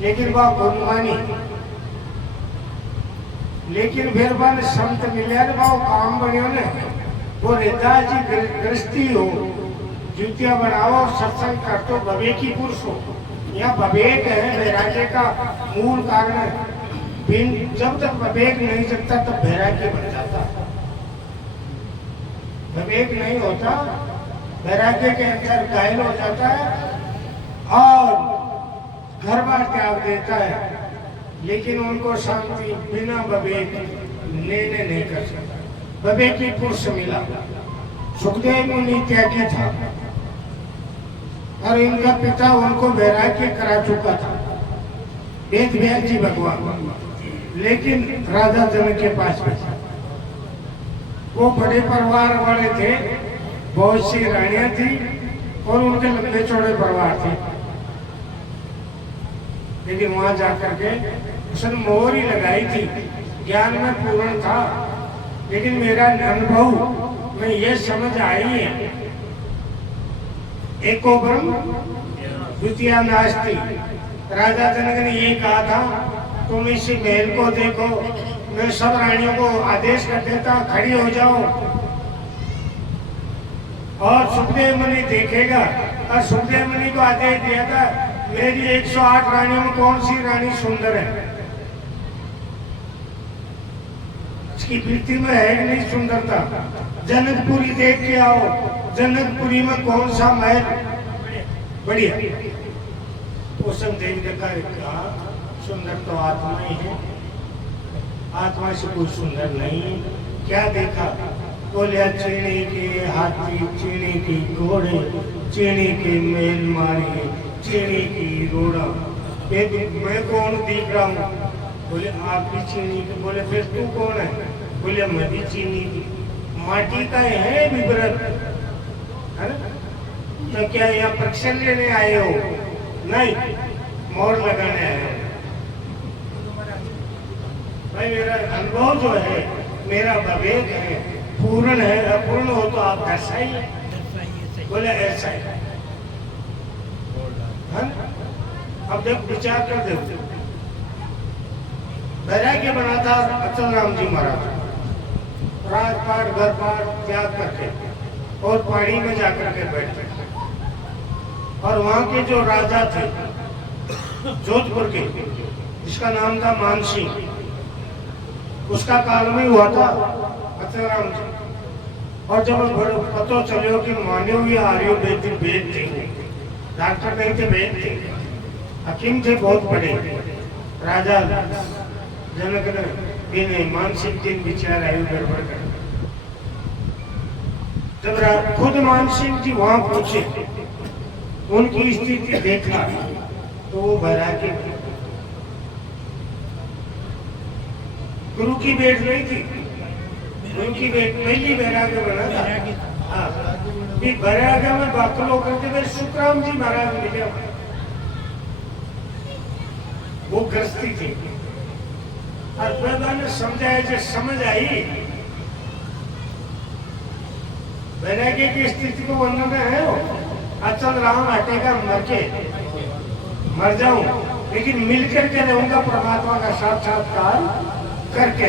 लेकिन वह गुणमानी, लेकिन फिर वन संत मिले वो काम बनियो ने वो रिदा जी गृहस्थी हो, जुतिया बनाओ, सत्संग कर तो भवेकी पुरुष हो। यहाँ भवेक है वैराग्य का मूल कारण है। जब तक विवेक नहीं जगता तब वैराग्य बन जाता। विवेक नहीं होता, वैराग्य के अंदर घायल हो जाता है और घर बार त्याग देता है, लेकिन उनको शांति बिना विवेक लेने नहीं कर सकता। विवेकी पुरुष मिला, सुखदेव मुनि त्यागी था और इनका पिता उनको वैराग्य करा चुका था, वेद व्यास जी भगवान। लेकिन राजा जनक के पास में वो बड़े परिवार वाले थे, बहुत सी रानियां थी और उनके लंबे चौड़े परिवार थे। लेकिन वहां जाकर के उसने मोहर ही लगाई थी, ज्ञान में पूर्ण था, लेकिन मेरा अनुभव में ये समझ आई है, एको ब्रह्म द्वितीया नास्ति। राजा जनक ने ये कहा था, तुम इसी महल को देखो, मैं सब रानियों को आदेश कर देता खड़ी हो जाओ, और सुखदेव मुनि देखेगा। और सुखदेव मुनि को आदेश दिया था, मेरी 108 रानियों में कौन सी रानी सुंदर है, इसकी वृत्ति में है कि नहीं सुंदरता, जनकपुरी देख के आओ, जनकपुरी में कौन सा महल बढ़िया। उस देवी ने कहा, सुंदर तो आत्मा ही है, आत्मा से कोई सुंदर नहीं। क्या देखा? बोले चीनी के हाथी, चीनी की घोड़े, चीनी के मेल मारे, चीनी की रोड़ा, मैं कौन दिख रहा हूँ? बोले आप भी चीनी के। बोले फिर तू कौन है? बोले मैं भी चीनी की। माटी का है विवरण, है ना? तो क्या यहाँ परीक्षा लेने आए हो? नहीं, मोहर लगाने आए हो। भाई मेरा अनुभव जो है, मेरा विवेक है, पूर्ण है, अपूर्ण हो तो आप दर्शाइए। बोले ऐसा है। अब देख विचार कर दे, वैराग्य बना था अचल राम जी महाराज, राजपाट घर पाट त्याग करके और पहाड़ी में जाकर के बैठे। और वहां के जो राजा थे जोधपुर के, जिसका नाम था मानसिंह, उसका काल में हुआ था अचलराम जी। और जब पता चलो कि माने हुए आर्युवेद वेद थे, डॉक्टर नहीं थे, वेद थे, हकीम थे बहुत बड़े। राजा जनक ने मानसिंह दिन विचार आयु गड़बड़ कर। जब खुद मानसिंह जी वहां पहुंचे, उनकी स्थिति देखा तो वो वैराग्य, गुरु की बेट नहीं थी, गुरु की बेट पहली वैराग्य बना था। हाँ, वैराग्य में बाकलो करते हुए सुखराम जी महाराज मिले, वो गृहस्थी थी। और बाबा ने समझाया, जो समझ आई वैराग्य की स्थिति को वर्णन में है वो, अचल राम हटेगा मर के, मर जाऊं लेकिन मिलकर के रहूंगा, परमात्मा का साक्षात्कार करके।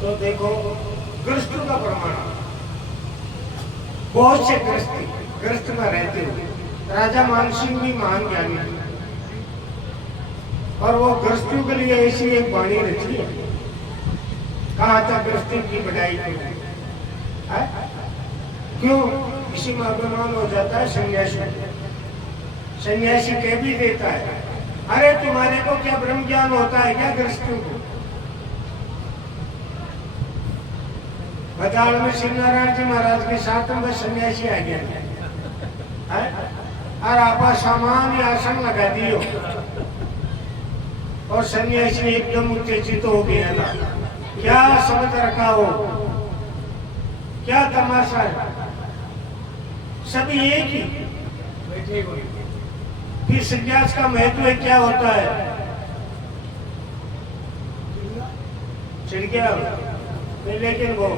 तो देखो गृहस्थ का प्रमाण, बहुत से गृहस्थ में रहते हुए राजा मानसिंह भी महान ज्ञानी थे, और वो गृहस्थियों के लिए ऐसी एक वाणी रची है, कहा था गृहस्थी की बढ़ाई करो। क्यों? इसी में अभिमान हो जाता है सन्यासी। सन्यासी कह भी देता है, अरे तुम्हारे को क्या ब्रह्म ज्ञान होता है क्या गृहस्थियों को? बाजार में श्री नारायण जी महाराज के साथ में सन्यासी आ गया, और आपा सामान आसन लगा दियो, और सन्यासी एकदम उत्तेजित हो गया था। क्या समझ रखा हो, क्या तमाशा है, सभी एक ही बैठे हुए। फिर संन्यास का महत्व क्या होता है? चिढ़ गया, लेकिन वो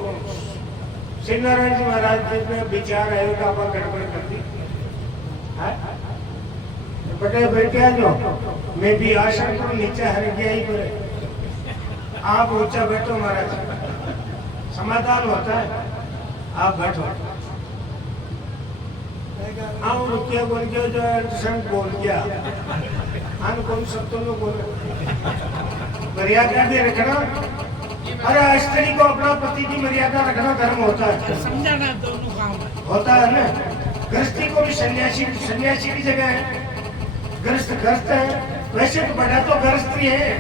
श्री नारायण जी महाराज जी ने विचार है, गड़बड़ कर दी, बटे बैठे आ जाओ, मैं भी आश्रम को नीचे हर गया ही पर आप ऊंचा बैठो महाराज, समाधान होता है। आप बैठो। आओ रुकिया बोल के जो संग बोल गया आन कौन सब तो लोग बोल मर्यादा भी रखना। अरे स्त्री को अपना पति की मर्यादा रखना धर्म होता है, समझाना दोनों काम होता है ना। गृहस्थी को भी सन्यासी की जगह है, गृहस्थ है, वैसे तो बड़ा तो गृहस्थ ही है,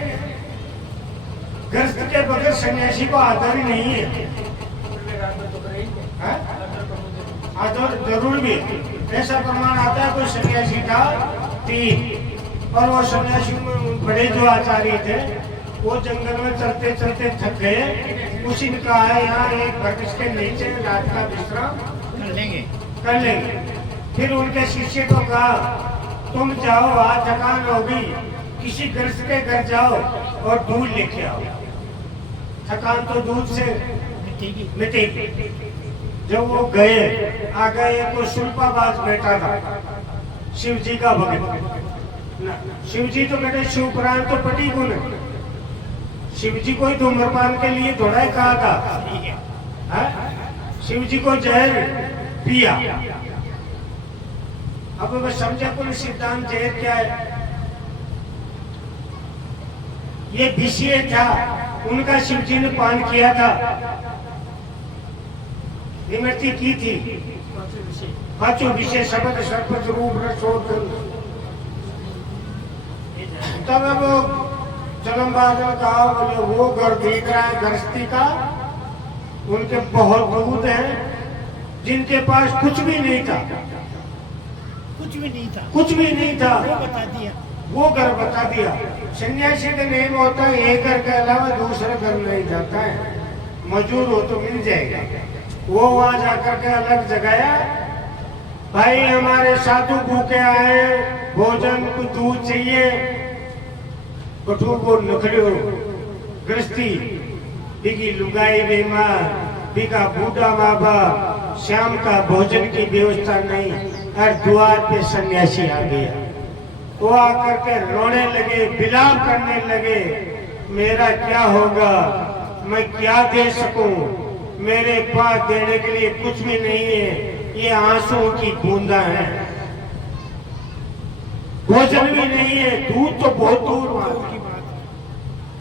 गृहस्थ के बगैर सन्यासी को आदर ही नहीं है। आदर जरूर भी ऐसा प्रमाण आता है, कोई सन्यासी था 3 और वो सन्यासी में बड़े जो आचार्य थे वो जंगल में चलते चलते थक गए। उसी ने कहा है यहाँ एक वृक्ष के नीचे रात का विश्राम कर लेंगे। फिर उनके शिष्य को कहा तुम जाओ, आज थकान होगी, किसी गृहस्थ के घर जाओ और दूध लेके आओ, थकान तो दूध से मिटेगी। जब वो गए, आ गए को शुल्पाबाज बैठा था, शिव जी का भक्त। शिव जी तो कहते शिवपुराण तो पटी गुण, शिव जी को धूम्रपान के लिए थोड़ा ही कहा था। शिव जी को जहर पिया। अब मैं समझा कुल सिद्धांत जहर क्या है। ये विषय था उनका, शिव जी ने पान किया था, निवृत्ति की थी। 5 विषय शब्द सर्प रूप रसोद। तब वो चलम बादल कहा बोले वो घर देख रहा है गृहस्थी का, उनके बहुत दूध है जिनके पास कुछ भी नहीं था, कुछ भी नहीं था, वो बता दिया, वो घर बता दिया। सन्यासी का नियम होता है एक घर के अलावा दूसरे घर नहीं जाता है, मजूर हो तो मिल जाएगा। वो वहां जाकर के अलग जगाया, भाई हमारे साधु भूखे आए, भोजन को दूध चाहिए, कठू को नखड़ो गृहस्थी बिकी लुगाई बीमार, बिका बूढ़ा माँ बाप, शाम का भोजन की व्यवस्था नहीं, हर द्वार पे सन्यासी आ गया। वो आकर के रोने लगे, विलाप करने लगे, मेरा क्या होगा, मैं क्या दे सकूं, मेरे पास देने के लिए कुछ भी नहीं है, ये आंसुओं की बूंदा है, भोजन भी नहीं है, दूध तो बहुत दूर की बात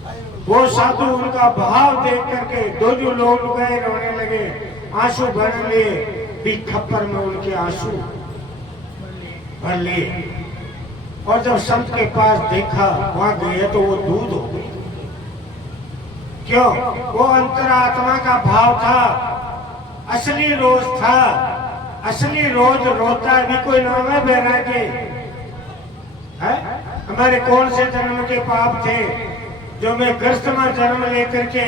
है। वो साधु उनका भाव देख करके दो जो लोग गए रोने लगे, आंसू भर लिए, भी खप्पर में उनके आंसू भर लिए। और जब संत के पास देखा वहां गए तो वो दूध हो गई। क्यों? वो अंतरात्मा का भाव था, असली रोज था, असली रोज रोता भी कोई नाम है बैरागी है। हमारे कौन से जन्म के पाप थे जो मैं ग्रस्त में जन्म लेकर के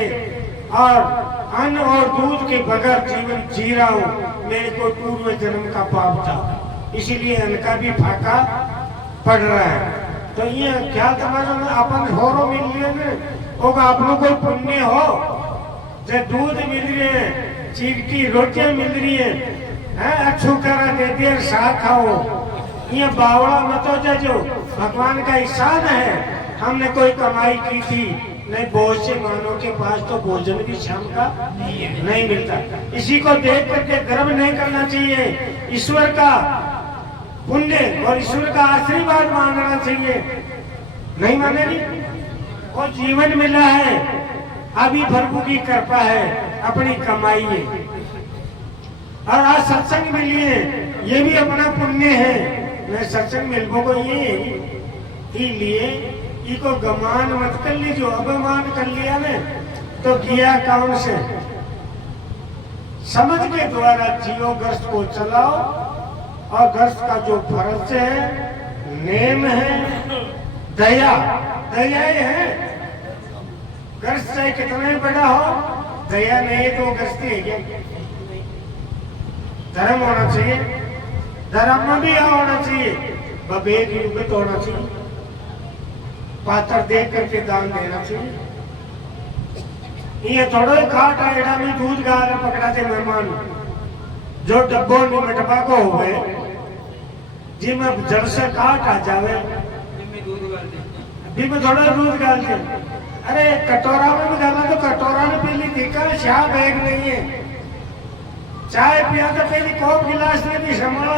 और अन्न और दूध के बगैर जीवन जी रहा हूँ, मेरे को पूर्व जन्म का पाप था, इसीलिए अन्न का भी फाका पड़ रहा है। तो ये क्या तुम्हारा अपन होरो मिल रहे ने होगा, अपनों कोई पुण्य हो, जब दूध मिल रही है, चीरकी रोटियां मिल रही है, अच्छू करा दे दिया साथ खाओ, ये बावड़ा मत हो जो भगवान का एहसान है। हमने कोई कमाई की थी नहीं, बहुत से मानव के पास तो भोजन भी शाम का नहीं मिलता। इसी को देख करके गर्व नहीं करना चाहिए, ईश्वर का पुण्य और ईश्वर का आशीर्वाद मानना चाहिए। नहीं मानेगी, वो जीवन मिला है, अभी प्रभु की कृपा है, अपनी कमाई है, और आज सत्संग मिली है, ये भी अपना पुण्य है। मैं सत्संग मिलबो को ये लिए इको गमान मत कर लीजिए, अभिमान कर लिया ने तो किया कौन से। समझ के द्वारा जियो, ग्रस्त को चलाओ, और ग्रस्त का जो फर्ज है, नेम है, दया, दया है। ग्रस्त चाहे कितना ही बड़ा हो, दया नहीं है तो ग्रस्ती है क्या? धर्म होना चाहिए, धर्म में भी होना चाहिए, विवेक युक्त होना चाहिए, पात्र देख करके दान देना चाहिए। ये थोड़ो ही खाट आएगा में दूध गाल पकड़ा थे मेहमान, जो डब्बों में मटपा को हो गए, जिसमें जड़ से काट आ जावे भी में थोड़ा दूध डाल के, अरे कटोरा में भी डाला तो कटोरा ने पहली देखा शाह बैग नहीं है, चाय पिया तो पहली कॉप गिलास में भी समझा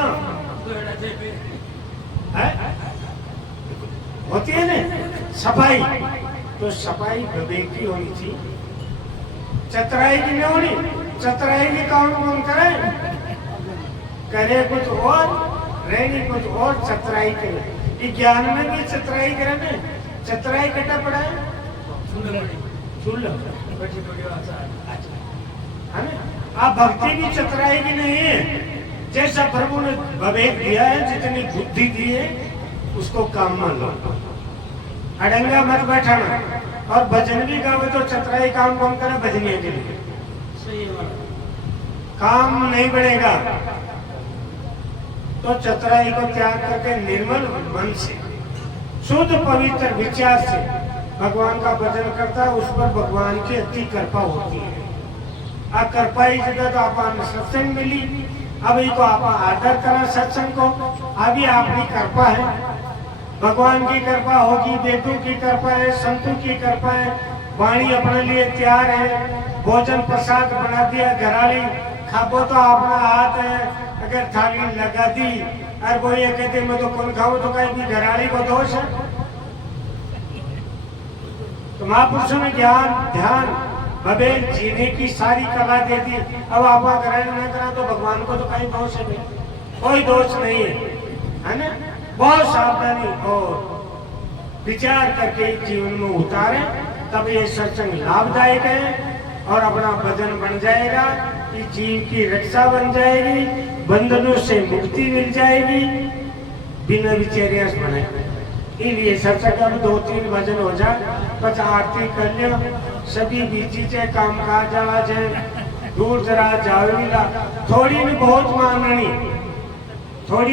होती है ना सफाई। तो सफाई विवेक की होनी थी, चतुराई की नहीं होनी। चतुराई की कौन करे, करे कुछ और रहनी कुछ और, चतुराई करे। ये ज्ञान में भी चतुराई करे ना, चतुराई कटा पड़ा है आप भक्ति की चतुराई की नहीं है। जैसा प्रभु ने विवेक दिया है, जितनी बुद्धि दी है उसको काम मान लो, अड़ंगा मत बैठाना। और भजन भी गावे तो चतुराई काम कौन करे, भजनिया के लिए काम नहीं बढ़ेगा। तो चतुराई को त्याग करके निर्मल मन से, शुद्ध पवित्र विचार से भगवान का भजन करता है, उस पर भगवान की अति कृपा होती है। आ कृपा ही जगह तो आप सत्संग मिली, अब को आप आदर करा सत्संग को, अभी आपकी कृपा है, भगवान की कृपा होगी, वेदों की कृपा है, संतों की कृपा है, वाणी अपने लिए तैयार है, भोजन प्रसाद बना दिया, घराली खाबो तो अपना हाथ है, अगर थाली लगा दी और वो ये कहते मैं तो कौन खाऊं, तो कहीं भी घराली को दोष है। तो महापुरुषों ने ज्ञान ध्यान विवेक जीने की सारी कला दे दी। अब आप ग्रहण न करा तो भगवान को तो कहीं दोष है, कोई दोष नहीं है ना। बहुत सावधानी और विचार करके जीवन में उतारे, तब ये सत्संग लाभदायक है और अपना भजन बन जाएगा, कि जीव की रक्षा बन जाएगी, बंधनों से मुक्ति मिल जाएगी, बिना विचर्या बने। इसलिए सत्संग में 2-3 भजन हो जाए, बस आरती कर लियो, सभी बीजी से काम काज दूर दराज जावे, थोड़ी भी बहुत माननी, थोड़ी